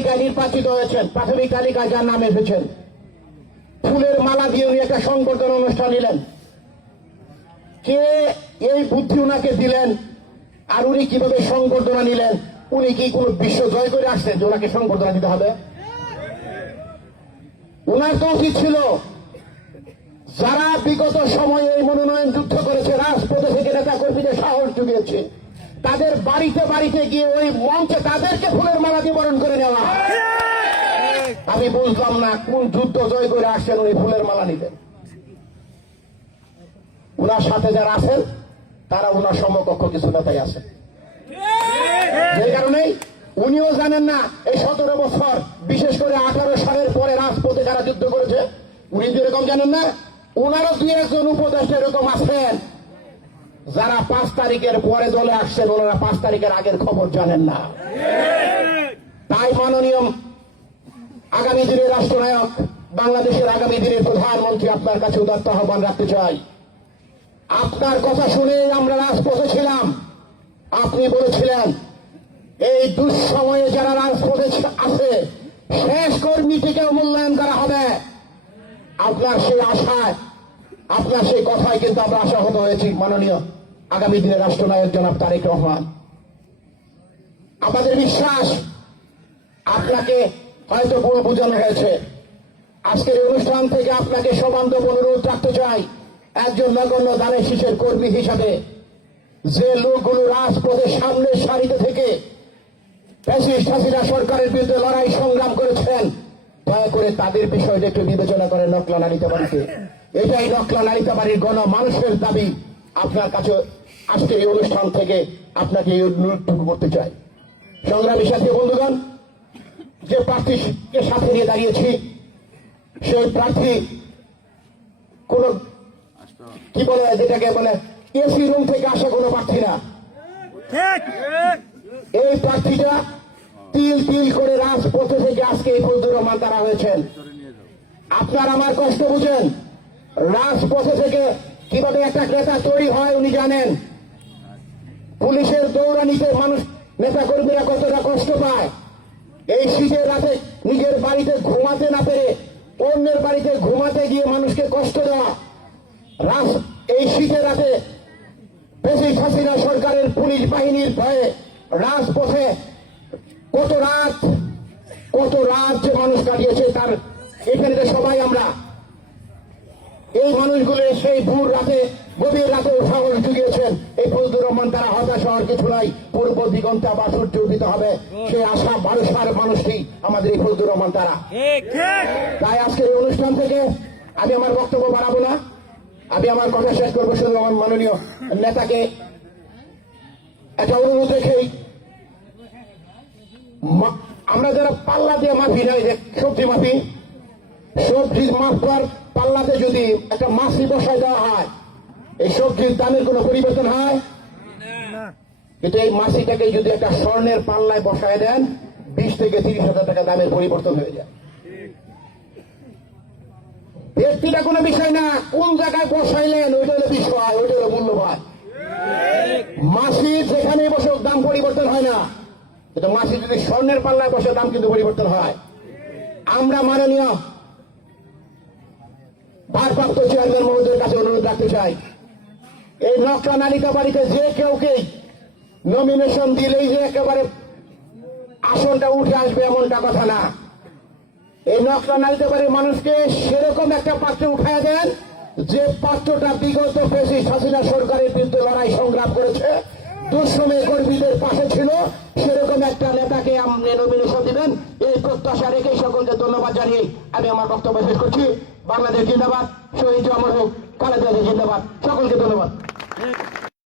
তালিকায় নির্বাচিত হয়েছেন, প্রাথমিক তালিকায় যার নাম এসেছেন, ফুলের মালা দিয়ে উনি একটা সংবর্ধনা অনুষ্ঠান নিলেন। কে এই বুদ্ধি উনাকে দিলেন, আর উনি কিভাবে সংবর্ধনা নিলেন? উনি কি কোন বিশ্ব জয় করে আসছেন যে ওনাকে সংবর্ধনা দিতে হবে? উনার তো উচিত ছিল যারা বিগত সময়ে এই মনোনয়ন যুদ্ধ করেছে, রাজপথে থেকে নেতা কর্মীদের সাহস জুগিয়েছে, তাদের বাড়িতে বাড়িতে গিয়ে ওই মঞ্চে তাদেরকে ফুলের মালা দিয়ে বরণ করে নেওয়া। আমি বুঝলাম না কোন যুদ্ধ জয় করে আসছেন উনি ফুলের মালা নিতেন। উনার সাথে যারা আছেন তারা উনার সমকক্ষ কিছু নেতাই আছেন, যে কারণে উনিও জানেন না এই 17 বছর, বিশেষ করে 18 সালের পরে রাজপথে যারা যুদ্ধ করেছে, উনি যেরকম জানেন না, উনারও 2-1 উপদেষ্টা এরকম আছেন যারা 5 তারিখের পরে দলে আসছেন, ওনারা 5 তারিখের আগের খবর জানেন না। তাই মাননীয় আগামী দিনের রাষ্ট্রনায়ক, বাংলাদেশের আগামী দিনের প্রধানমন্ত্রী, আপনার কাছে উদাত্ত আহ্বান রাখতে চাই। আপনার কথা শুনে আমরা রাজপথে ছিলাম। আপনি বলেছিলেন এই দুঃসময়ে যারা রাজপথে আছে শেষ কর্মীটিকে মূল্যায়ন করা হবে। আপনার সেই আশায়, আপনার সেই কথায় কিন্তু আমরা আশাহত হয়েছি। মাননীয় আগামী দিনের রাষ্ট্রনায়ক জনাব তারেক রহমান, আমাদের বিশ্বাস আপনাকে হয়তো ভুল বোঝানো হয়েছে। আজকের এই অনুষ্ঠান থেকে আপনাকে সবান্ধব অনুরোধ রাখতে চাই, একজন নগণ্য দানের শীষের কর্মী হিসাবে যে লোকগুলো রাজপথের সামনের সারিতে থেকে ফ্যাসিস্ট হাসিনা সরকারের বিরুদ্ধে লড়াই সংগ্রাম করেছেন, দয়া করে তাদের বিষয়টা একটু বিবেচনা করে নকলা নালিতাবাড়িতে। এটাই নকলা নালিতাবাড়ির গণমানুষের দাবি। আপনার কাছে আজকে এই অনুষ্ঠান থেকে আপনাকে এই অনুরোধটুকু করতে চাই। সংগ্রামী সাথী বন্ধুগণ, যে প্রার্থীকে সাথে নিয়ে দাঁড়িয়েছি সেই প্রার্থী কোন কি বলে, যেটাকে বলে এসি রুম থেকে আসা কোনো প্রার্থী না। এই প্রার্থীটা তিল তিল করে রাজপথে থেকে আজকে এই ফজলুর রহমান তারা হয়েছেন। আপনার আমার কষ্ট বুঝেন, রাজপথে থেকে কিভাবে একটা নেতা তৈরি হয় উনি জানেন। পুলিশের দৌড়ানিতে মানুষ, নেতা কর্মীরা কতটা কষ্ট পায়। এই শীতের রাতে নিজের বাড়িতে ঘুমাতে না পেরে অন্যের বাড়িতে ঘুমাতে গিয়ে মানুষকে কষ্ট দেওয়া। এই শীতের রাতে ফ্যাসিস্ট হাসিনা সরকারের পুলিশ বাহিনীর ভয়ে রাজপথে কত রাত যে মানুষ কাটিয়েছে, তার এখানে সবাই আমরা এই মানুষগুলো সেই ভোর রাতে, গভীর রাতে সাহস জুগিয়েছেন। এই ফজলুর রহমান তারা হতাশ হওয়ার কিছু নাই, পূর্ব দিগন্তে আবার সূর্য উদিত হবে, সেই আশা ভরসার মানুষটি আমাদের এই ফজলুর রহমান তারা। তাই আজকের এই অনুষ্ঠান থেকে আমি আমার বক্তব্য বাড়াবো না, আমি আমার কথা শেষ করবো শুধু আমার মাননীয় নেতাকে একটা অনুরোধ রেখেই, আমরা যারা পাল্লা দিয়ে মাফি নাই, সবজি মাফি, সবজির মাফার পাল্লাতে যদি একটা মাছি বসায় দেওয়া হয়, এই সবজির দামের কোনো পরিবর্তন হয়? কিন্তু এই মাছিটাকে যদি একটা স্বর্ণের পাল্লায় বসায় দেন, 20 থেকে 30,000 টাকা দামের পরিবর্তন হয়ে যায়। ব্যক্তিটা কোনো বিষয় না, কোন জায়গায় বসাইলেন ওইটা হলো বিষয়, ওইটা হলো মূল্যবান। মাছি যেখানে বসে দাম পরিবর্তন হয় না, কিন্তু মাছি যদি স্বর্ণের পাল্লায় বসে দাম কিন্তু পরিবর্তন হয়। আমরা মাননীয় ভারপ্রাপ্ত চেয়ারম্যান মহোদয়ের কাছে অনুরোধ রাখতে চাই, এই নকলা নালিতাবাড়িতে যে কেউকেই নমিনেশন দিলেই যে একেবারে আসনটা উঠে আসবে এমনটা কথা না। এই নকলা নালিতাবাড়ির মানুষকে সেরকম একটা পাত্রে উঠায় দেন যে পাত্রটা বিগত ফ্যাসিস্ট হাসিনা সরকারের বিরুদ্ধে লড়াই সংগ্রাম করেছে, দুঃসময়ে কর্মীদের পাশে ছিল, সেরকম একটা নেতাকে আপনি নমিনেশন দিবেন। এই প্রত্যাশা রেখে সকলকে ধন্যবাদ জানিয়ে আমি আমার বক্তব্য শেষ করছি। বাংলাদেশ জিন্দাবাদ, শহীদ অমর হোক, খালেদা জিয়া জিন্দাবাদ। সকলকে ধন্যবাদ।